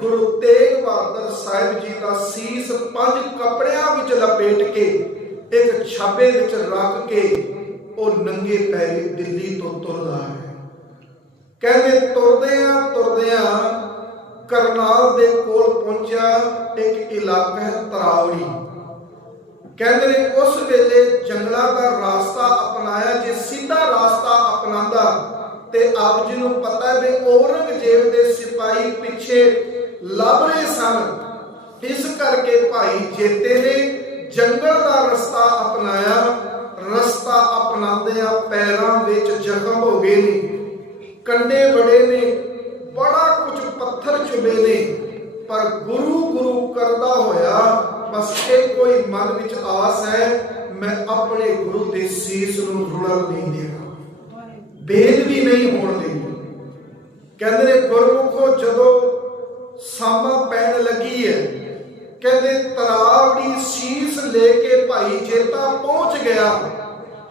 ਗੁਰੂ ਤੇਗ ਬਹਾਦਰ ਸਾਹਿਬ ਜੀ ਦਾ ਸੀਸ ਪੰਜ ਕੱਪੜਿਆਂ ਵਿੱਚ ਲਪੇਟ ਕੇ, ਇੱਕ ਛਾਬੇ ਵਿੱਚ ਰੱਖ ਕੇ ਉਹ ਨੰਗੇ ਪੈਰੀ ਦਿੱਲੀ ਤੋਂ ਤੁਰਦਾ ਹੈ। ਕਹਿੰਦੇ ਤੁਰਦਿਆਂ ਤੁਰਦਿਆਂ ਕਰਨਾਲ ਦੇ ਕੋਲ ਪਹੁੰਚਿਆ ਇੱਕ ਇਲਾਕਾ ਹੈ ਤਰਾਵੜੀ। ਕਹਿੰਦੇ ਨੇ ਉਸ ਵੇਲੇ ਜੰਗਲਾਂ ਦਾ ਰਾਸਤਾ ਅਪਣਾਇਆ, ਜੇ ਸਿੱਧਾ ਰਾਸਤਾ ਅਪਣਾਉਂਦਾ ਤੇ ਆਪ ਜੀ ਨੂੰ ਪਤਾ ਵੀ ਔਰੰਗਜ਼ੇਬ ਦੇ ਸਿਪਾਹੀ ਪਿੱਛੇ ਲੱਭ ਰਹੇ ਸਨ। ਇਸ ਕਰਕੇ ਭਾਈ ਜੇਤੇ ਨੇ ਜੰਗਲ ਦਾ ਰਸਤਾ ਅਪਣਾਇਆ। ਰਸਤਾ ਅਪਣਾਉਂਦਿਆਂ ਪੈਰਾਂ ਵਿੱਚ ਜ਼ਖਮ ਹੋ ਗਏ ਨੇ। ਕੰਡੇ ਬੜੇ ਨੇ ਬੜਾ ਕੁਝ ਪੱਥਰ ਚੁਬੇ ਨੇ। ਪਰ ਗੁਰੂ ਗੁਰੂ ਕਰਦਾ ਹੋਇਆ ਬਸ ਇਹ ਕੋਈ ਮਨ ਵਿੱਚ ਆਸ ਹੈ ਮੈਂ ਆਪਣੇ ਗੁਰੂ ਦੇ ਸੀਸ ਨੂੰ ਰੁੜਨ ਨਹੀਂ ਦੇਣਾ। ਭੇਦ ਵੀ ਨਹੀਂ ਹੋਣ ਦੇਣਾ। ਕਹਿੰਦੇ ਨੇ ਗੁਰਮੁਖੋ ਜਦੋਂ ਸਾਮਾ ਪੈਣ ਲੱਗੀ ਹੈ ਕਹਿੰਦੇ ਤਰਾਵੜੀ ਸੀਸ ਲੈ ਕੇ ਭਾਈ ਜੇਤਾ ਪਹੁੰਚ ਗਿਆ।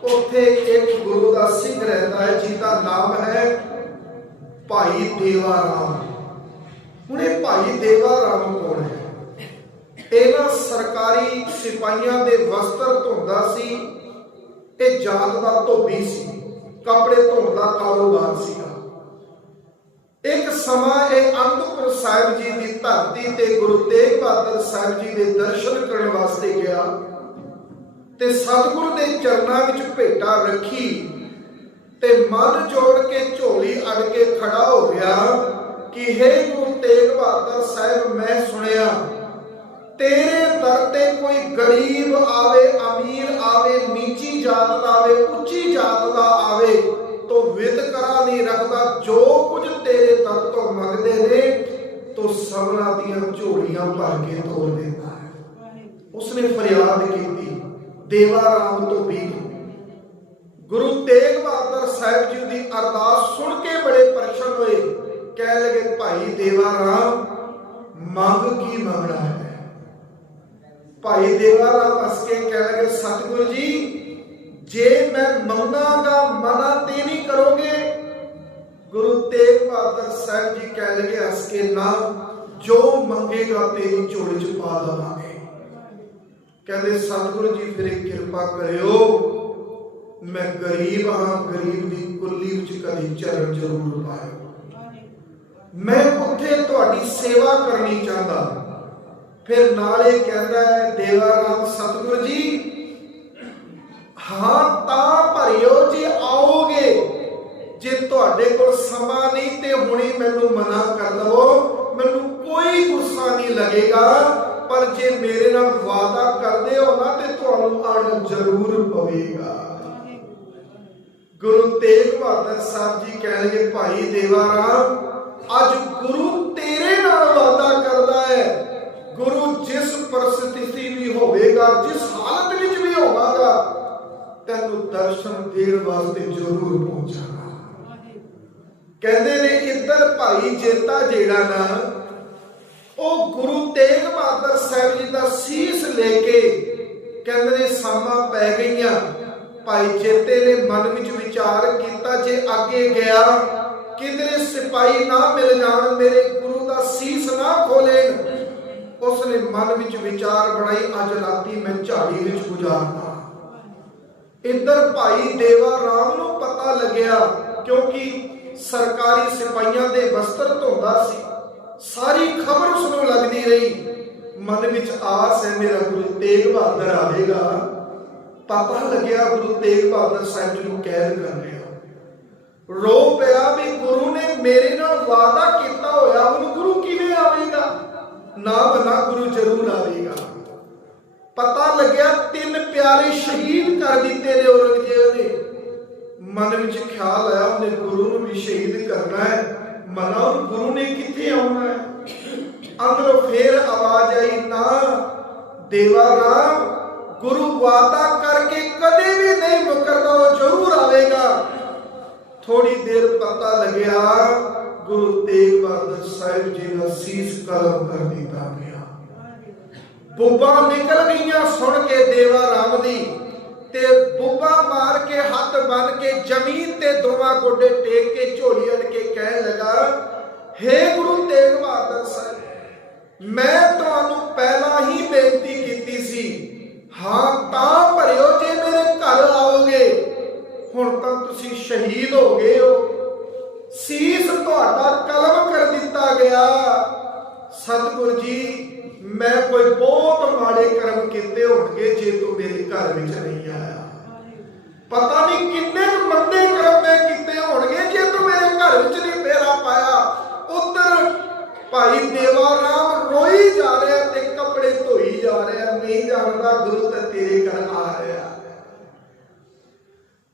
ਉੱਥੇ ਇੱਕ ਗੁਰੂ ਦਾ ਸਿੰਘ ਰਹਿੰਦਾ ਹੈ, ਜਿਹਦਾ ਨਾਮ ਹੈ ਭਾਈ ਦੇਵਾ ਰਾਮ ਹੁਣ ਇਹ ਭਾਈ ਦੇਵਾ ਰਾਮ ਕੌਣ ਹੈ? ਇਹਨਾਂ ਸਰਕਾਰੀ ਸਿਪਾਹੀਆਂ ਦੇ ਵਸਤਰ ਧੋਂਦਾ ਸੀ। ਇਹ ਜਾਤ ਦਾ ਧੋਬੀ ਸੀ। ਕੱਪੜੇ ਧੋਣ ਦਾ ਕਾਰੋਬਾਰ ਸੀਗਾ। ਇੱਕ ਸਮਾਂ ਇਹ ਅਨੰਦਪੁਰ ਸਾਹਿਬ ਜੀ ਦੀ ਧਰਤੀ ਤੇ ਗੁਰੂ ਤੇਗ ਬਹਾਦਰ ਸਾਹਿਬ ਜੀ ਦੇ ਦਰਸ਼ਨ ਕਰਨ ਵਾਸਤੇ ਗਿਆ ਤੇ ਸਤਿਗੁਰ ਦੇ ਚਰਨਾਂ ਵਿੱਚ ਭੇਟਾ ਰੱਖੀ ਤੇ ਮਨ ਜੋੜ ਕੇ ਝੋਲੀ ਅੜ ਕੇ ਖੜਾ ਹੋ ਗਿਆ ਕਿ हे ਗੁਰੂ ਤੇਗ ਬਹਾਦਰ ਸਾਹਿਬ, ਮੈਂ ਸੁਣਿਆ, ਤੇਰੇ ਦਰ ਤੇ ਕੋਈ ਗਰੀਬ ਆਵੇ, ਅਮੀਰ ਆਵੇ, ਨੀਚੀ ਜਾਤ ਦਾ ਆਵੇ, ਉੱਚੀ ਜਾਤ ਦਾ ਆਵੇ ਤੋ ਵਿਤਕਰਾ ਨਹੀਂ ਰੱਖਦਾ, ਜੋ ਕੁਝ ਤੇਰੇ ਦਰ ਤੋਂ ਮੰਗਦੇ ਨੇ, ਤੋ ਸਭਨਾ ਦੀਆਂ ਝੋਲੀਆਂ ਭਰ ਕੇ ਤੋੜ ਦਿੰਦਾ ਹੈ। ਉਸਨੇ ਫਰਿਆਦ ਕੀਤੀ, ਦੇਵਾ ਰਾਮ ਤੋਂ ਵੀ। ਗੁਰੂ ਤੇਗ ਬਹਾਦਰ ਸਾਹਿਬ ਜੀ ਦੀ ਅਰਦਾਸ ਸੁਣ ਕੇ ਬੜੇ ਪ੍ਰਸੰਨ ਹੋਏ। ਕਹਿ ਲਗੇ, ਭਾਈ ਦੇਵਾ ਰਾਮ, ਮੰਗ ਕੀ ਮੰਗਣਾ ਹੈ? ਭਾਈ ਦੇਵਾ ਰਾਮ ਹੱਸ ਕੇ ਕਹਿ ਲਗੇ, ਸਤਿਗੁਰੂ ਜੀ ਜੇ ਮੈਂ ਮੰਗਾਂ ਮੰਗਾਂਗਾ ਮਨਾ ਤੇ ਨਹੀਂ ਕਰੋਗੇ? ਗੁਰੂ ਤੇਗ ਬਹਾਦਰ ਸਾਹਿਬ ਜੀ ਕਹਿ ਲਗੇ, ਹੱਸ ਕੇ ਨਾ, ਜੋ ਮੰਗੇਗਾ ਤੇਰੀ ਝੋਲੀ ਚ ਪਾ ਦਵਾਂਗੇ। ਕਹਿੰਦੇ, ਸਤਿਗੁਰੂ ਜੀ, ਫਿਰ ਕਿਰਪਾ ਕਰਿਓ। ਮੈਂ ਗਰੀਬ ਹਾਂ, ਗਰੀਬ ਦੀ ਕੁੱਲੀ ਵਿੱਚ ਕਦੀ ਚਰਨ ਜ਼ਰੂਰ ਪਾਇਓ। ਮੈਂ ਉੱਥੇ ਤੁਹਾਡੀ ਸੇਵਾ ਕਰਨੀ ਚਾਹੁੰਦਾ। ਫਿਰ ਨਾਲ ਇਹ ਕਹਿੰਦਾ ਹੈ, ਦੇਵਾ ਰਾਮ, ਸਤਿਗੁਰੂ ਜੀ ਹਾਂ, ਤਾਂ ਭਰਿਓ ਜੇ ਆਓਗੇ। ਜੇ ਤੁਹਾਡੇ ਕੋਲ ਸਮਾਂ ਨਹੀਂ ਤੇ ਹੁਣੀ ਮੈਨੂੰ ਮਨਾ ਕਰ ਲਵੋ, ਮੈਨੂੰ ਕੋਈ ਗੁੱਸਾ ਨਹੀਂ ਲੱਗੇਗਾ। ਪਰ ਜੇ ਮੇਰੇ ਨਾਲ ਵਾਅਦਾ ਕਰਦੇ ਹੋ ਨਾ ਤੇ ਤੁਹਾਨੂੰ ਆਣ ਜ਼ਰੂਰ ਪਵੇਗਾ। ਗੁਰੂ ਤੇਗ ਬਹਾਦਰ ਸਾਹਿਬ ਜੀ ਕਹਿਣਗੇ ਭਾਈ ਦੇਵਾ ਰਾਮ ਅੱਜ ਗੁਰੂ ਤੇਰੇ ਨਾਲ ਵਾਅਦਾ ਕਰਦਾ ਹੈ। ਗੁਰੂ ਜਿਸ ਪਰਿਸਥਿਤੀ ਵੀ ਹੋਵੇਗਾ, ਜਿਸ ਹਾਲਤ ਵਿੱਚ ਵੀ ਹੋਵੇਗਾ ਤੈਨੂੰ ਦਰਸ਼ਨ ਦੇਣ ਵਾਸਤੇ ਜ਼ਰੂਰ ਪਹੁੰਚਾਂਗਾ। ਕਹਿੰਦੇ ਨੇ, ਇੱਧਰ ਭਾਈ ਜੇਤਾ ਜਿਹੜਾ ਨਾ, ਉਹ ਗੁਰੂ ਤੇਗ ਬਹਾਦਰ ਸਾਹਿਬ ਜੀ ਦਾ ਸੀਸ ਲੈ ਕੇ ਕਹਿੰਦੇ ਨੇ, ਸਾਮਾ ਪੈ ਗਈਆਂ। ਭਾਈ ਜੇਤੇ ਨੇ ਮਨ ਵਿੱਚ ਵਿਚਾਰ ਕੀਤਾ, ਜੇ ਅੱਗੇ ਗਿਆ, ਕਿਧਰੇ ਸਿਪਾਹੀ ਨਾ ਮਿਲ ਜਾਣ, ਮੇਰੇ ਗੁਰੂ ਦਾ ਸੀਸ ਨਾ ਖੋਲੇਣ ਉਸਨੇ ਮਨ ਵਿੱਚ ਵਿਚਾਰ ਬਣਾਈ, ਅੱਜ ਰਾਤੀ ਮੈਂ ਝਾੜੀ ਵਿੱਚ ਗੁਜ਼ਾਰਦਾ ਇੱਧਰ ਭਾਈ ਦੇਵਾ ਰਾਮ ਨੂੰ ਪਤਾ ਲੱਗਿਆ ਕਿਉਂਕਿ ਸਰਕਾਰੀ ਸਿਪਾਹੀਆਂ ਦੇ ਵਸਤਰ ਧੋਂਦਾ ਸੀ। ਸਾਰੀ ਖਬਰ ਉਸ ਨੂੰ ਲੱਗਦੀ ਰਹੀ। ਮਨ ਵਿੱਚ ਆਸ ਹੈ, ਮੇਰਾ ਗੁਰੂ ਤੇਗ ਬਹਾਦਰ ਆਵੇਗਾ। ਪਤਾ ਲੱਗਿਆ ਗੁਰੂ ਤੇਗ ਬਹਾਦਰ ਸਾਹਿਬ ਜੀ ਨੂੰ ਕੈਦ ਕਰ ਲਿਆ। ਰੋ ਪਿਆ ਵੀ ਗੁਰੂ ਨੇ ਮੇਰੇ ਨਾਲ ਵਾਅਦਾ ਕੀਤਾ ਹੋਇਆ, ਹੁਣ ਗੁਰੂ ਕਿਵੇਂ ਆਵੇਗਾ? ਨਾ ਬਣਾ ਗੁਰੂ ਜ਼ਰੂਰ ਆਵੇਗਾ। ਪਤਾ ਲੱਗਿਆ ਤਿੰਨ ਪਿਆਰੇ ਸ਼ਹੀਦ ਕਰ ਦਿੱਤੇ ਨੇ ਔਰੰਗਜ਼ੇਬ ਨੇ। ਮਨ ਵਿੱਚ ਖਿਆਲ ਆਇਆ, ਉਹਨੇ ਗੁਰੂ ਨੂੰ ਵੀ ਸ਼ਹੀਦ ਕਰਨਾ ਹੈ। ਮਨਾ ਉਹ ਗੁਰੂ ਨੇ ਕਿੱਥੇ ਆਉਣਾ ਹੈ? ਅੰਦਰੋਂ ਫੇਰ ਆਵਾਜ਼ ਆਈ, ਨਾ, ਦੇਵਾ ਰਾਮ ਗੁਰੂ ਵਾਅਦਾ ਕਰਕੇ ਕਦੇ ਵੀ ਨਹੀਂ ਮੁਕਰਦਾ, ਉਹ ਜ਼ਰੂਰ ਆਵੇਗਾ। ਥੋੜੀ ਦੇਰ ਪਤਾ ਲੱਗਿਆ, ਗੁਰੂ ਤੇਗ ਬਹਾਦਰ ਸਾਹਿਬ ਜੀ ਦਾ ਸੀਸ ਕਲਮ ਕਰ ਦਿੱਤਾ ਗਿਆ। ਬੁੱਬਾਂ ਨਿਕਲ ਗਈਆਂ ਸੁਣ ਕੇ ਦੇਵਾ ਰਾਮ ਦੀ। ਤੇ ਬੁੱਬਾ ਮਾਰ ਕੇ ਹੱਥ ਬੰਨ ਕੇ ਜ਼ਮੀਨ ਤੇ ਦੋਵਾਂ ਗੋਡੇ ਟੇਕ ਕੇ ਝੋਲੀ ਅੜ ਕੇ ਕਹਿਣ ਲਗਾ हे ਗੁਰੂ ਤੇਗ ਬਹਾਦਰ ਸਾਹਿਬ, ਮੈਂ ਤੁਹਾਨੂੰ ਪਹਿਲਾਂ ਹੀ ਬੇਨਤੀ ਕੀਤੀ ਸੀ। ਹਾਂ, ਤਾਂ ਭਰਿਓ ਜੇ ਮੇਰੇ ਘਰ ਆਓਗੇ। ਹੁਣ ਤਾਂ ਤੁਸੀਂ ਸ਼ਹੀਦ ਹੋ ਗਏ ਹੋ। ਵਿੱਚ ਆਇਆ ਪਤਾ ਨਹੀਂ ਕਿੰਨੇ ਮੰਦੇ ਕਰਮ ਮੈਂ ਕੀਤੇ ਹੋਣਗੇ ਜੇ ਤੂੰ ਮੇਰੇ ਘਰ ਵਿੱਚ ਨਹੀਂ ਫੇਰਾ ਪਾਇਆ। ਉਧਰ ਭਾਈ ਦੇਵਾ ਰਾਮ ਰੋਈ ਜਾ ਰਿਹਾ ਤੇ ਕੱਪੜੇ ਧੋਈ ਜਾ ਰਿਹਾ। ਨਹੀਂ ਜਾਣਦਾ ਗੁਰੂ ਤਾਂ ਤੇਰੇ ਘਰ ਆ ਰਿਹਾ।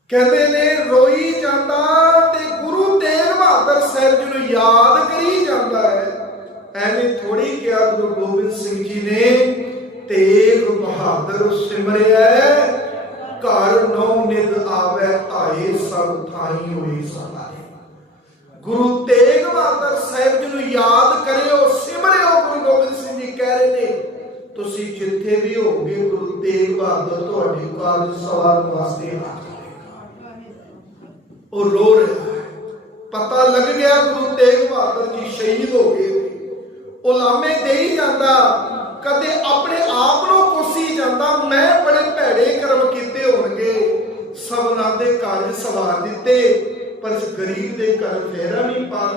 ਕਹਿੰਦੇ ਨੇ ਰੋਈ ਜਾਂਦਾ ਤੇ ਗੁਰੂ ਤੇਗ ਬਹਾਦਰ ਸਾਹਿਬ ਜੀ ਨੂੰ ਯਾਦ ਕਰੀ ਜਾਂਦਾ ਹੈ। ਐਵੇਂ ਥੋੜੀ ਕਿਹਾ ਗੁਰੂ ਗੋਬਿੰਦ ਸਿੰਘ ਜੀ ਨੇ, ਤੇਗ ਬਹਾਦਰ ਸਿਮਰਿਆ ਘਰ ਨੌ ਨਿਦ ਆਵੇ, ਧਾਏ ਸਭ ਥਾਈ ਹੋਈ ਸਲਾਏ ਗੁਰੂ ਤੇਗ ਬਹਾਦਰ ਸਾਹਿਬ ਜੀ ਨੂੰ ਯਾਦ ਕਰਿਓ, ਸਿਮਰਿਓ ਗੁਰੂ ਗੋਬਿੰਦ ਸਿੰਘ ਜੀ ਕਹਿ ਰਹੇ ਨੇ, ਤੁਸੀਂ ਜਿੱਥੇ ਵੀ ਹੋਗੇ ਗੁਰੂ ਤੇਗ ਬਹਾਦਰ ਤੁਹਾਡੇ ਕਾਰਜ ਸਵਾਰ ਵਾਸਤੇ ਹਾਜ਼ਰ ਉਹ ਰੋ ਰਿਹਾ ਹੈ। ਪਤਾ ਲੱਗ ਗਿਆ ਗੁਰੂ ਤੇਗ ਬਹਾਦਰ ਜੀ ਸ਼ਹੀਦ ਹੋ ਗਏ ਨੇ। ਉਹ ਲਾਮੇ ਦੇ ਹੀ ਜਾਂਦਾ, ਕਦੇ ਆਪਣੇ ਆਪ ਨੂੰ ਕੋਸੀ ਜਾਂਦਾ, ਮੈਂ ਬੜੇ ਭੈੜੇ ਕਰਮ ਸਭਨਾਂ ਦੇ ਕਾਰਜ ਸਵਾਰ ਦਿੱਤੇ, ਪਰ ਇਸ ਗਰੀਬ ਦੇ ਘਰ ਫੇਰਾ ਨਹੀਂ ਪਾ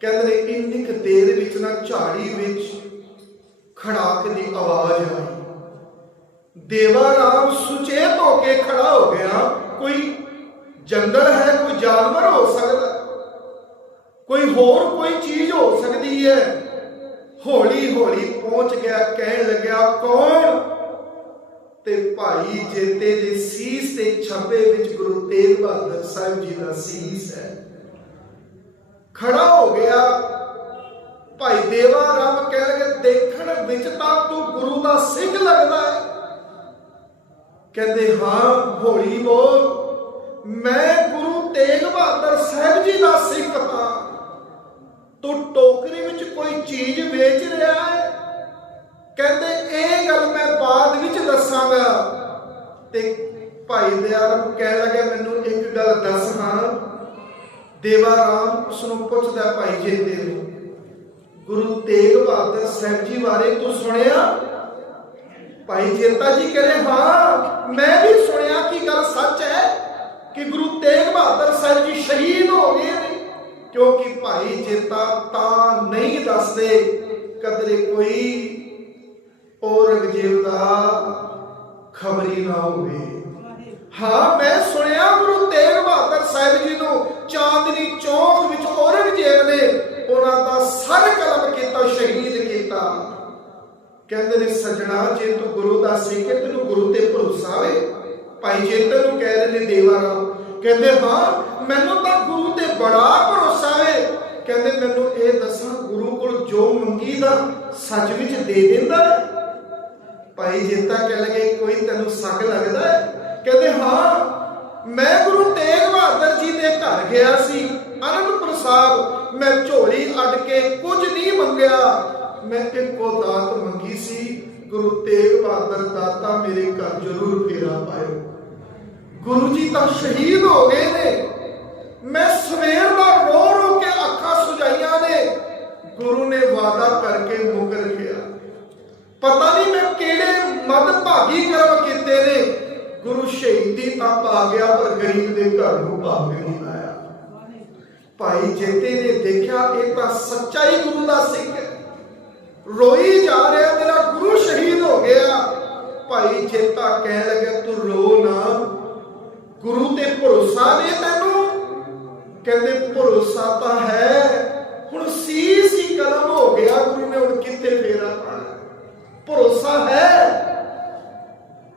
ਕਹਿੰਦੇ ਨੇ ਇੰਨੀ ਕੁ ਦੇਰ ਵਿੱਚ ਨਾ ਝਾੜੀ ਵਿੱਚ ਖੜਾਕ ਦੀ ਆਵਾਜ਼ ਆਈ। ਦੇਵਾ ਰਾਮ ਸੁਚੇਤ ਹੋ ਕੇ ਖੜਾ ਹੋ ਗਿਆ। ਕੋਈ ਜੰਗਲ ਹੈ, ਕੋਈ ਜਾਨਵਰ ਹੋ ਸਕਦਾ। ਕੋਈ ਹੋਰ ਕੋਈ ਚੀਜ਼ ਹੋ ਸਕਦੀ ਹੈ। ਹੌਲੀ ਹੌਲੀ ਪਹੁੰਚ ਗਿਆ, ਕਹਿਣ ਲੱਗਿਆ, ਕੌਣ? ਤੇ ਭਾਈ ਜੇਤੇ ਦੇ ਸੀਸ ਤੇ ਛੱਪੇ ਵਿੱਚ ਗੁਰੂ ਤੇਗ ਬਹਾਦਰ ਸਾਹਿਬ ਜੀ ਦਾ ਸੀਸ ਹੈ। ਖੜਾ ਹੋ ਗਿਆ। ਭਾਈ ਦੇਵਾ ਰਾਮ ਕਹਿ ਲਗੇ ਦੇਖਣ ਵਿੱਚ ਤਾਂ ਤੂੰ ਗੁਰੂ ਦਾ ਸਿੱਖ ਲੱਗਦਾ ਹੈ। ਕਹਿੰਦੇ, ਹਾਂ ਹੌਲੀ ਬੋਲ, ਮੈਂ ਗੁਰੂ ਤੇਗ ਬਹਾਦਰ ਸਾਹਿਬ ਜੀ ਦਾ ਸਿੱਖ ਹਾਂ। ਤੂੰ ਟੋਕਰੀ ਵਿੱਚ ਕੋਈ ਚੀਜ਼ ਵੇਚ ਰਿਹਾ ਹੈ? ਕਹਿੰਦੇ, ਇਹ ਗੱਲ ਮੈਂ ਬਾਅਦ ਵਿੱਚ ਦੱਸਾਂਗਾ। ਤੇ ਭਾਈ ਦਿਆਲ ਕਹਿਣ ਲੱਗਾ ਮੈਨੂੰ ਇੱਕ ਗੱਲ ਦੱਸ ਹਾਂ। ਦੇਵਾ ਰਾਮ ਉਸ ਨੂੰ ਪੁੱਛਦਾ, ਭਾਈ ਜੇਤੇ ਨੂੰ ਗੁਰੂ ਤੇਗ ਬਹਾਦਰ ਸਾਹਿਬ ਜੀ ਬਾਰੇ ਤੂੰ ਸੁਣਿਆ? ਭਾਈ ਜੇਤਾ ਜੀ ਕਹਿੰਦੇ, ਹਾਂ, ਮੈਂ ਵੀ ਸੁਣਿਆ ਕਿ ਗੱਲ ਸੱਚ ਹੈ ਕਿ ਗੁਰੂ ਤੇਗ ਬਹਾਦਰ ਸਾਹਿਬ ਜੀ ਸ਼ਹੀਦ ਹੋ ਗਏ ਨੇ। ਕਿਉਂਕਿ ਭਾਈ ਜੇਤਾ ਤਾਂ ਨਹੀਂ ਦੱਸਦੇ ਕਦਰੇ ਕੋਈ ਔਰੰਗਜ਼ੇਬ ਦਾ ਖਬਰੀ ਨਾ ਹੋਵੇ। ਹਾਂ, ਮੈਂ ਸੁਣਿਆ ਗੁਰੂ ਤੇਗ ਬਹਾਦਰ ਸਾਹਿਬ ਜੀ ਨੂੰ ਚਾਂਦਨੀ ਚੌਕ ਵਿੱਚ ਔਰੰਗਜ਼ੇਬ ਨੇ ਉਹਨਾਂ ਦਾ ਸਰ ਕਲਮ ਕੀਤਾ, ਸ਼ਹੀਦ ਕੀਤਾ। ਕਹਿੰਦੇ ਨੇ, ਸਜਣਾ, ਜੇ ਤੂੰ ਗੁਰੂ ਦਾ ਸਿੱਖ, ਤੈਨੂੰ ਗੁਰੂ ਤੇ ਭਰੋਸਾ ਵੇ ਭਾਈ ਜੇਤਨ ਨੂੰ ਕਹਿ ਰਹੇ ਨੇ, ਦੇਵਾ ਰਾਮ। ਕਹਿੰਦੇ, ਹਾਂ, ਮੈਨੂੰ ਤਾਂ ਗੁਰੂ ਤੇ ਬੜਾ ਭਰੋਸਾ ਵੇ ਕਹਿੰਦੇ, ਮੈਨੂੰ ਇਹ ਦੱਸਾਂ ਗੁਰੂ ਕੋਲ ਜੋ ਮੰਗੀ ਦਾ ਸੱਚ ਵਿੱਚ ਦੇ ਦਿੰਦਾ ਹੈ? ਭਾਈ ਜੇਤਾ ਕਹਿ ਲਗੇ ਕੋਈ ਤੈਨੂੰ ਸੰਗ ਲੱਗਦਾ ਹੈ? ਕਹਿੰਦੇ, ਹਾਂ, ਮੈਂ ਗੁਰੂ ਤੇਗ ਬਹਾਦਰ ਜੀ ਦੇ ਘਰ ਗਿਆ ਸੀ ਅਨੰਦਪੁਰ ਸਾਹਿਬ ਮੈਂ ਝੋਲੀ ਅੱਡ ਕੇ ਕੁਝ ਨਹੀਂ ਮੰਗਿਆ। ਮੈਂ ਇੱਕੋ ਦਾਤ ਮੰਗੀ ਸੀ, ਗੁਰੂ ਤੇਗ ਬਹਾਦਰ ਦਾਤਾ ਮੇਰੇ ਘਰ ਜ਼ਰੂਰ ਫੇਰਾ ਪਾਇਓ। ਗੁਰੂ ਜੀ ਤਾਂ ਸ਼ਹੀਦ ਹੋ ਗਏ ਨੇ। ਮੈਂ ਸਵੇਰ ਦਾ ਰੋ ਰੋ ਕੇ ਅੱਖਾਂ ਸੁਜਾਈਆਂ ਨੇ। ਗੁਰੂ ਨੇ ਵਾਦਾ ਕਰਕੇ ਮੁਕਰ ਗਿਆ ਪਤਾ ਨਹੀਂ ਮੈਂ ਕਿਹੜੇ ਮਦਭਾਗੀ ਕਰਮ ਕੀਤੇ ਨੇ। ਗੁਰੂ ਸ਼ਹੀਦੀ ਤਾਂ ਪਾ ਗਿਆ, ਪਰ ਗਰੀਬ ਦੇ ਘਰ ਨੂੰ ਭਾਗ ਨਹੀਂ ਆਇਆ। ਭਾਈ ਜੇਤੇ ਨੇ ਦੇਖਿਆ, ਇਹ ਤਾਂ ਸੱਚਾ ਹੀ ਗੁਰੂ ਦਾ ਸਿੱਖ ਹੈ। ਰੋਈ ਜਾ ਰਿਹਾ ਮੇਰਾ ਗੁਰੂ ਸ਼ਹੀਦ ਹੋ ਗਿਆ। ਭਾਈ ਜੇਤਾ ਕਹਿਣ ਲੱਗਾ, ਤੂੰ ਰੋ ਨਾ। ਗੁਰੂ ਤੇ ਭਰੋਸਾ ਨਹੀਂ ਤੈਨੂੰ? ਕਹਿੰਦੇ, ਭਰੋਸਾ ਤਾਂ ਹੈ। ਹੁਣ ਸੀਸ ਹੀ ਕਲਮ ਹੋ ਗਿਆ, ਗੁਰੂ ਨੇ ਹੁਣ ਕਿੱਥੇ ਫੇਰਾ ਪਾਣਾ ਭਰੋਸਾ ਹੈ।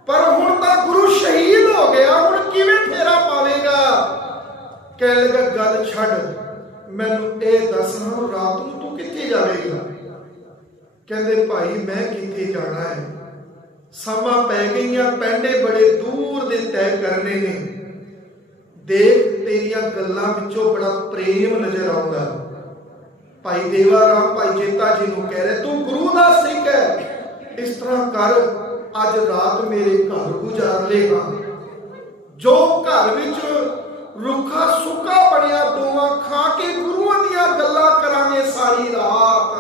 ਪਰ ਹੁਣ ਤਾਂ ਗੁਰੂ ਸ਼ਹੀਦ ਹੋ ਗਿਆ, ਹੁਣ ਕਿਵੇਂ ਫੇਰਾ ਪਾਵੇਗਾ? ਕਹਿ ਲਗਾ, ਗੱਲ ਛੱਡ, ਮੈਨੂੰ ਇਹ ਦੱਸ ਹਾਂ ਰਾਤ ਨੂੰ ਤੂੰ ਕਿੱਥੇ ਜਾਵੇਂਗਾ? ਕਹਿੰਦੇ, ਭਾਈ, ਮੈਂ ਕਿੱਥੇ ਜਾਣਾ ਹੈ? ਸਮਾਂ ਪੈ ਗਈਆਂ ਪੈਂਡੇ ਬੜੇ ਦੂਰ ਦੇ ਤੈਅ ਕਰਨੇ ਨੇ। ਦੇਖ, ਤੇਰੀਆਂ ਗੱਲਾਂ ਵਿੱਚੋਂ ਬੜਾ ਪ੍ਰੇਮ ਨਜ਼ਰ ਆਉਂਦਾ। ਭਾਈ ਦੇਵਾ ਰਾਮ ਭਾਈ ਜੇਤਾ ਜੀ ਨੂੰ ਕਹਿ ਰਿਹਾ, ਤੂੰ ਗੁਰੂ ਦਾ ਸਿੱਖ ਹੈ। ਇਸ ਤਰ੍ਹਾਂ ਕਰ, ਅੱਜ ਰਾਤ ਮੇਰੇ ਘਰ ਗੁਜ਼ਾਰ ਲੇਗਾ। ਜੋ ਘਰ ਵਿੱਚ ਰੁੱਖਾ ਸੁੱਕਾ ਬਣਿਆ, ਦੋਵਾਂ ਖਾ ਕੇ ਗੁਰੂਆਂ ਦੀਆਂ ਗੱਲਾਂ ਕਰਾਂਗੇ ਸਾਰੀ ਰਾਤ।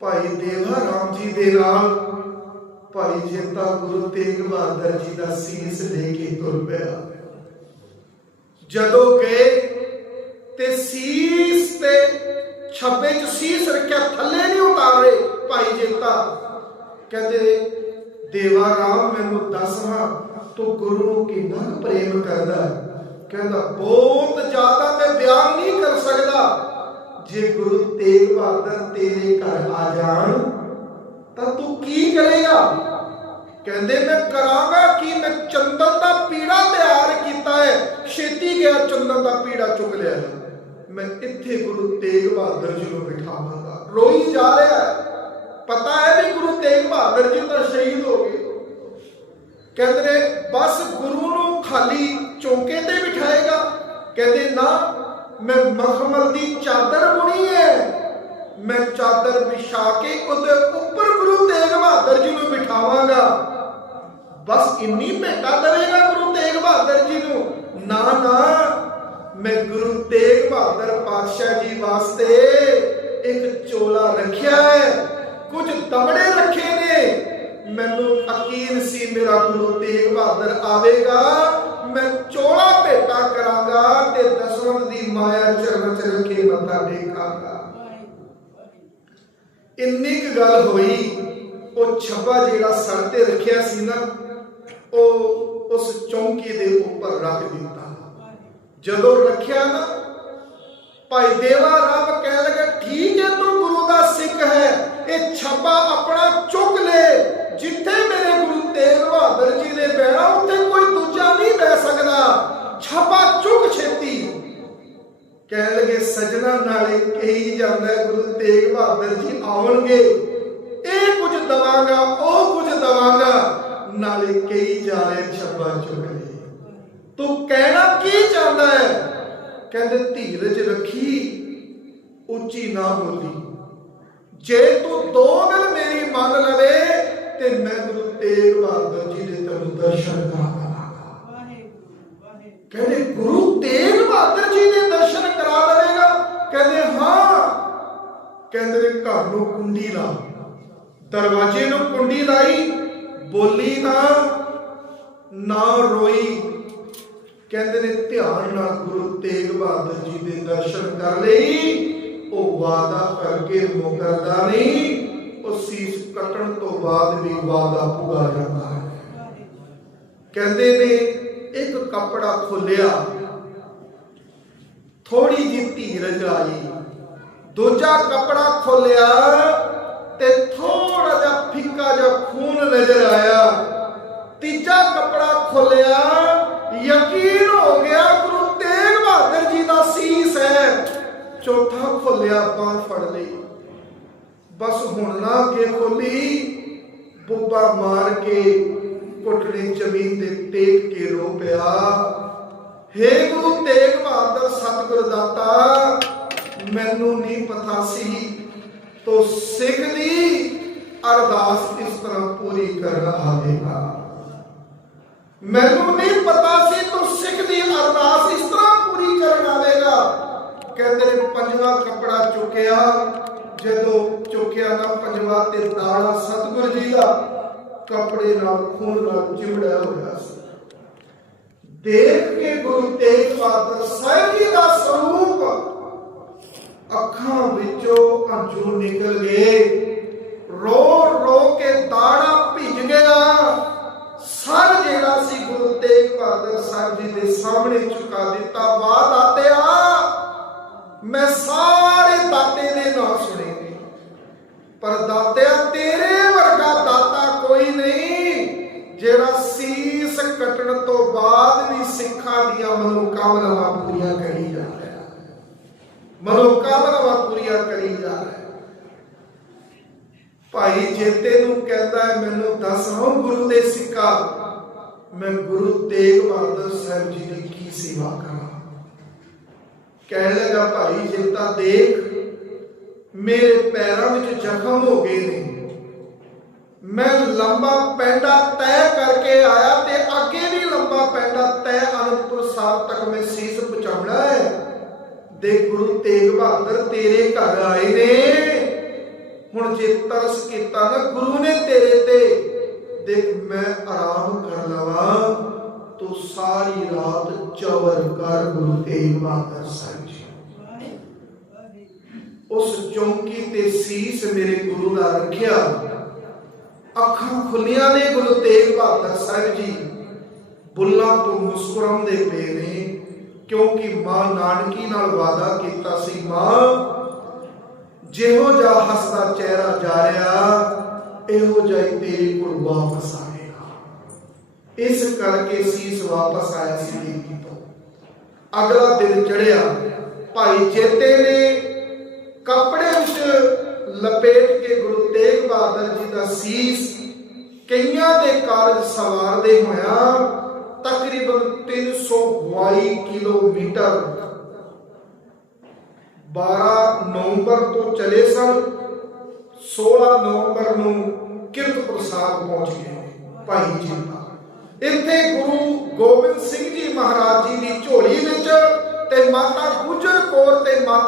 ਭਾਈ ਦੇਵਾ ਰਾਮ ਜੀ ਦੇ ਨਾਲ, ਭਾਈ ਜੇਤਾ ਗੁਰੂ ਤੇਗ ਬਹਾਦਰ ਜੀ ਦਾ ਸੀਸ ਲੈ ਕੇ ਤੁਰ ਪਿਆ। ਜਦੋਂ ਗਏ ਤੇ ਸੀਸ ਤੇ ਛੱਬੇ ਚ ਸੀਸ ਰੱਖਿਆ, ਥੱਲੇ ਨਹੀਂ ਉਤਾਰੇ ਭਾਈ ਜੇਤਾ। ਕਹਿੰਦੇ, ਦੇਵਾ ਰਾਮ, ਮੈਨੂੰ ਦੱਸ ਤੂੰ ਗੁਰੂ ਨੂੰ ਕਿੰਨਾ ਪ੍ਰੇਮ ਕਰਦਾ ਕਹਿੰਦਾ, ਬਹੁਤ ਜ਼ਿਆਦਾ ਮੈਂ ਬਿਆਨ ਨਹੀਂ ਕਰ ਸਕਦਾ। ਜੇ ਗੁਰੂ ਤੇਗ ਬਹਾਦਰ ਤੇਰੇ ਘਰ ਆ ਜਾਣ, ਤਾਂ ਤੂੰ ਕੀ ਕਰੇਗਾ? ਕਹਿੰਦੇ, ਮੈਂ ਕਰਾਂਗਾ ਕਿ? ਮੈਂ ਚੰਦਨ ਦਾ ਪੀੜਾ ਤਿਆਰ ਕੀਤਾ ਹੈ। ਛੇਤੀ ਗਿਆ, ਚੰਦਨ ਦਾ ਪੀੜਾ ਚੁੱਕ ਲਿਆ ਮੈਂ ਇੱਥੇ ਗੁਰੂ ਤੇਗ ਬਹਾਦਰ ਜੀ ਨੂੰ ਬਿਠਾਵਾਂਗਾ? ਰੋਈ ਜਾ ਰਿਹਾ ਪਤਾ ਹੈ ਵੀ ਗੁਰੂ ਤੇਗ ਬਹਾਦਰ ਜੀ ਤਾਂ ਸ਼ਹੀਦ ਹੋ ਗਏ। ਕਹਿੰਦੇ ਨੇ, ਬਸ ਗੁਰੂ ਨੂੰ ਖਾਲੀ ਚੌਂਕੇ ਤੇ ਬਿਠਾਏਗਾ? ਕਹਿੰਦੇ, ਨਾ, ਮੈਂ ਮਖਮਲ ਦੀ ਚਾਦਰ ਬੁਣੀ ਹੈ। ਮੈਂ ਚਾਦਰ ਵਿਛਾ ਕੇ ਉਹਦੇ ਉੱਪਰ ਗੁਰੂ ਤੇਗ ਬਹਾਦਰ ਜੀ ਨੂੰ ਬਿਠਾਵਾਂਗਾ। ਬਸ ਇੰਨੀ ਭੇਟਾ ਕਰੇਗਾ ਗੁਰੂ ਤੇਗ ਬਹਾਦਰ ਜੀ ਨੂੰ। ਨਾ ਨਾ ਮੈਂ ਗੁਰੂ ਤੇਗ ਬਹਾਦਰ ਪਾਤਸ਼ਾਹ ਜੀ ਵਾਸਤੇ ਇੱਕ ਚੋਲਾ ਰੱਖਿਆ ਹੈ। ਕੁਝ ਤਮੜੇ ਰੱਖੇ ਨੇ। ਮੈਨੂੰ ਯਕੀਨ ਸੀ ਮੇਰਾ ਗੁਰੂ ਤੇਗ ਬਹਾਦਰ ਆਵੇਗਾ। ਮੈਂ ਚੋਲਾ ਭੇਟਾ ਕਰਾਂਗਾ ਤੇ ਦਸਵੰਦ ਦੀ ਮਾਇਆ ਚਰਨ ਚ ਰੱਖੇ ਮੱਥਾ ਟੇਕਾਂਗਾ ਇੰਨੀ ਕੁ ਗੱਲ ਹੋਈ, ਉਹ ਛੱਬਾ ਜਿਹੜਾ ਸਰ ਤੇ ਰੱਖਿਆ ਸੀ ਨਾ, ਉਹ ਉਸ ਚੌਂਕੀ ਦੇ ਉੱਪਰ ਰੱਖ ਦਿੱਤਾ। ਜਦੋਂ ਰੱਖਿਆ ਨਾ, ਭਾਈ ਦੇਵਾ ਰਾਮ ਕਹਿ ਲਗਾ, ਠੀਕ ਹੈ, ਤੂੰ ਗੁਰੂ ਦਾ ਸਿੱਖ ਹੈ, ਇਹ ਛਾਪਾ ਆਪਣਾ ਚੁੱਕ ਲੈ। ਜਿੱਥੇ ਮੇਰੇ ਗੁਰੂ ਤੇਗ ਬਹਾਦਰ ਜੀ ਨੇ ਬਹਿਣਾ, ਉੱਥੇ ਕੋਈ ਦੂਜਾ ਨਹੀਂ ਬਹਿ ਸਕਦਾ। ਛਾਪਾ ਚੁੱਕ ਛੇਤੀ। ਕਹਿ ਲਗੇ, ਸਜਣਾ ਨਾਲੇ ਕਹੀ ਜਾਂਦਾ, ਗੁਰੂ ਤੇਗ ਬਹਾਦਰ ਜੀ ਆਉਣਗੇ। ਇਹ ਕੁਝ ਦਵਾਂਗਾ, ਉਹ ਕੁਝ ਦਵਾਂਗਾ। ਨਾਲੇ ਕਹੀ ਜਾ ਰਹੇ ਛੱਬਾ ਚੁੱਕ ਤੂੰ ਕਹਿਣਾ ਕੀ ਚਾਹੁੰਦਾ ਹੈ? ਕਹਿੰਦੇ ਧੀਰਜ ਰੱਖੀ, ਉੱਚੀ ਨਾ ਬੋਲੀ। ਜੇ ਤੂੰ ਦੋ ਦਿਨ ਮੇਰੀ ਮੰਨ ਲਵੇ, ਤੇ ਮੈਂ ਗੁਰੂ ਤੇਗ ਬਹਾਦਰ ਜੀ ਦੇ ਤੈਨੂੰ ਦਰਸ਼ਨ ਕਰਾਵਾਂਗਾ। ਕਹਿੰਦੇ ਗੁਰੂ ਤੇਗ ਬਹਾਦਰ ਜੀ ਦੇ ਦਰਸ਼ਨ ਕਰਾ ਦੇਵੇਗਾ। ਕਹਿੰਦੇ ਹਾਂ। ਕਹਿੰਦੇ ਘਰ ਨੂੰ ਕੁੰਡੀ ਲਾ। ਦਰਵਾਜ਼ੇ ਨੂੰ ਕੁੰਡੀ ਲਾਈ। ਬੋਲੀ ਨਾ ਨਾ ਰੋਈ। ਕਹਿੰਦੇ ਨੇ, ਧਿਆਨ ਨਾਲ ਗੁਰੂ ਤੇਗ ਬਹਾਦਰ ਜੀ ਦੇ ਦਰਸ਼ਨ ਕਰ ਲਈ। ਉਹ ਵਾਦਾ ਕਰਕੇ ਮੁਕਰਦਾ ਨਹੀਂ। ਉਹ ਸੀਸ ਕੱਟਣ ਤੋਂ ਬਾਅਦ ਵੀ ਵਾਦਾ ਪੂਰਾ ਜਾਂਦਾ ਹੈ। ਕਹਿੰਦੇ ਨੇ, ਇੱਕ ਕੱਪੜਾ ਖੋਲਿਆ। ਥੋੜੀ ਜਿਹੀ ਧੀਰਜ ਆਈ ਦੂਜਾ ਕੱਪੜਾ ਖੋਲਿਆ ਤੇ ਥੋੜਾ ਜਿਹਾ ਫਿੱਕਾ ਜਿਹਾ ਖੂਨ ਨਜ਼ਰ ਆਇਆ। ਤੀਜਾ ਕੱਪੜਾ ਖੋਲਿਆ ਯਕੀਨ ਹੋ ਗਿਆ ਗੁਰੂ ਤੇਗ ਬਹਾਦਰ ਜੀ ਦਾ ਸੀਸ ਹੈ। ਚੌਥਾ ਖੋਲਿਆ ਬਾਹ ਫੜ ਲਈ। ਬਸ ਹੁਣ ਨਾ ਅੱਗੇ ਖੋਲੀ। ਬੁੱਬਾ ਮਾਰ ਕੇ ਘੁੱਟਣੇ ਜ਼ਮੀਨ ਤੇ ਟੇਕ ਕੇ ਰੋ ਪਿਆ। ਹੇ ਗੁਰੂ ਤੇਗ ਬਹਾਦਰ ਸਤਿਗੁਰ ਦਾਤਾ, ਮੈਨੂੰ ਨਹੀਂ ਪਤਾ ਸੀ ਤੋ ਸਿੱਖ ਦੀ ਅਰਦਾਸ ਇਸ ਤਰ੍ਹਾਂ ਪੂਰੀ ਕਰ ਆਵੇਗਾ। ਮੈਨੂੰ ਨਹੀਂ ਪਤਾ ਸੀ ਤੂੰ ਸਿੱਖ ਦੀ ਅਰਦਾਸ ਇਸ ਤਰ੍ਹਾਂ ਪੂਰੀ ਕਰਨ ਆਵੇਗਾ। ਕਹਿੰਦੇ ਪੰਜਵਾਂ ਕੱਪੜਾ ਚੁੱਕਿਆ, ਜਦੋਂ ਚੁੱਕਿਆ ਨਾ ਪੰਜਵਾਂ ਤੇ ਦਾਣਾ ਸਤਿਗੁਰ ਜੀ ਦਾ ਕੱਪੜੇ ਨਾਲ ਖੂਨ ਨਾਲ ਚਿਮੜਿਆ ਹੋਇਆ ਸੀ। ਦੇਖ ਕੇ ਗੁਰੂ ਤੇਗ ਬਹਾਦਰ ਸਾਹਿਬ ਜੀ ਦਾ ਸਰੂਪ ਅੱਖਾਂ ਵਿੱਚੋਂ ਹੰਝੂ ਨਿਕਲ ਗਏ। ਰੋ ਰੋ ਕੇ ਦਾੜਾ ਭਿੱਜ ਗਿਆ। ਸਰ ਜਿਹੜਾ ਸੀ ਗੁਰੂ ਤੇਗ ਬਹਾਦਰ ਸਾਹਿਬ ਜੀ ਦੇ ਸਾਹਮਣੇ ਝੁਕਾ ਦਿੱਤਾ ਵਾ ਦਾਤਿਆ। ਮੈਂ ਸਾਰੇ ਦਾਤੇ ਦੇ ਨਾਂ ਸੁਣੇ ਨੇ। ਪਰ ਦਾਤਿਆ ਤੇਰੇ ਵਰਗਾ ਦਾਤਾ ਕੋਈ ਨਹੀਂ, ਜਿਹੜਾ ਸੀਸ ਕੱਟਣ ਤੋਂ ਬਾਅਦ ਵੀ ਸਿੱਖਾਂ ਦੀਆਂ ਮਨੋਕਾਮਨਾਵਾਂ ਪੂਰੀਆਂ ਕਰੀ ਜਾ ਰਿਹਾ ਮਨੋਕਾਮਨਾਵਾਂ ਪੂਰੀਆਂ ਕਰੀ ਜਾ ਰਿਹਾ ਭਾਈ ਜੇਤੇ ਨੂੰ ਕਹਿੰਦਾ ਮੈਨੂੰ ਦੱਸ ਹਾਂ ਗੁਰੂ ਦੇ ਸਿੱਕਾ ਮੈਂ ਗੁਰੂ ਤੇਗ ਬਹਾਦਰ ਸਾਹਿਬ ਜੀ ਦੀ ਕੀ ਸੇਵਾ ਕਰਾਂ? ਕਹਿਣ ਲੱਗਾ, ਭਾਈ ਜੇਤਾ ਦੇਖ, ਮੇਰੇ ਪੈਰਾਂ ਵਿੱਚ ਜ਼ਖਮ ਹੋ ਗਏ ਨੇ। ਮੈਂ ਲੰਬਾ ਪੈਂਡਾ ਤੈਅ ਕਰਕੇ ਆਇਆ ਤੇ ਅੱਗੇ ਵੀ ਲੰਬਾ ਪੈਂਡਾ ਤੈਅ ਅਨੰਦਪੁਰ ਸਾਹਿਬ ਤੱਕ ਮੈਂ ਸੀਸ ਪਹੁੰਚਾਉਣਾ ਹੈ। ਦੇ ਗੁਰੂ ਤੇਗ ਬਹਾਦਰ ਤੇਰੇ ਘਰ ਆਏ ਨੇ। ਹੁਣ ਜੇ ਤਰਸ ਕੀਤਾ ਨਾ ਗੁਰੂ ਨੇ ਤੇਰੇ ਤੇ ਦੇਖ, ਮੈਂ ਆਰਾਮ ਕਰ ਲਵਾਂ, ਤੂੰ ਸਾਰੀ ਰਾਤ ਚਵਰ ਕਰ ਗੁਰੂ ਤੇਗ ਬਹਾਦਰ ਸਾਹਿਬ ਜੀ। ਉਸ ਚੌਂਕੀ ਤੇ ਸੀਸ ਮੇਰੇ ਗੁਰੂ ਦਾ ਰੱਖਿਆ। ਅੱਖਾਂ ਖੁੱਲੀਆਂ ਨੇ ਗੁਰੂ ਤੇਗ ਬਹਾਦਰ ਸਾਹਿਬ ਜੀ। ਬੁੱਲਾਂ ਤੋਂ ਮੁਸਕਰਾਉਂਦੇ ਪਏ ਨੇ, ਕਿਉਂਕਿ ਮਾਂ ਨਾਨਕੀ ਨਾਲ ਵਾਦਾ ਕੀਤਾ ਸੀ, ਮਾਂ, ਜਿਹੋ ਜਿਹਾ ਹੱਸਦਾ ਚਿਹਰਾ ਜਾ ਰਿਹਾ ਇਹੋ ਜਿਹਾ ਤੇਰੇ ਕੋਲ ਵਾਪਸ ਆਵੇਗਾ ਇਸ ਕਰਕੇ ਸੀਸ ਵਾਪਸ ਆਇਆ ਸੀ ਦੇਵੀ ਤੋਂ। ਅਗਲਾ ਦਿਨ ਚੜਿਆ ਭਾਈ ਜੇਤੇ ਨੇ ਕੱਪੜੇ ਵਿੱਚ ਲਪੇਟ ਕੇ ਗੁਰੂ ਤੇਗ ਬਹਾਦਰ ਜੀ ਦਾ ਸੀਸ ਕਈਆਂ ਦੇ ਕਾਰਜ ਸਵਾਰਦੇ ਹੋਇਆ ਤਕਰੀਬਨ 322 ਕਿਲੋਮੀਟਰ 12 ਨਵੰਬਰ ਤੋਂ ਚਲੇ ਸਨ। 16 ਨਵੰਬਰ ਨੂੰ ਕਿਰਤਪੁਰ ਸਾਹਿਬ ਪਹੁੰਚ ਗਏ ਭਾਈ ਜੀ ਇੱਥੇ ਗੁਰੂ ਗੋਬਿੰਦ ਸਿੰਘ ਜੀ ਮਹਾਰਾਜ ਜੀ ਦੀ ਝੋਲੀ ਵਿੱਚ ਤੇ ਮਾਤਾ ਗੁਜਰ ਕੌਰ ਤੇ ਮਾਤਾ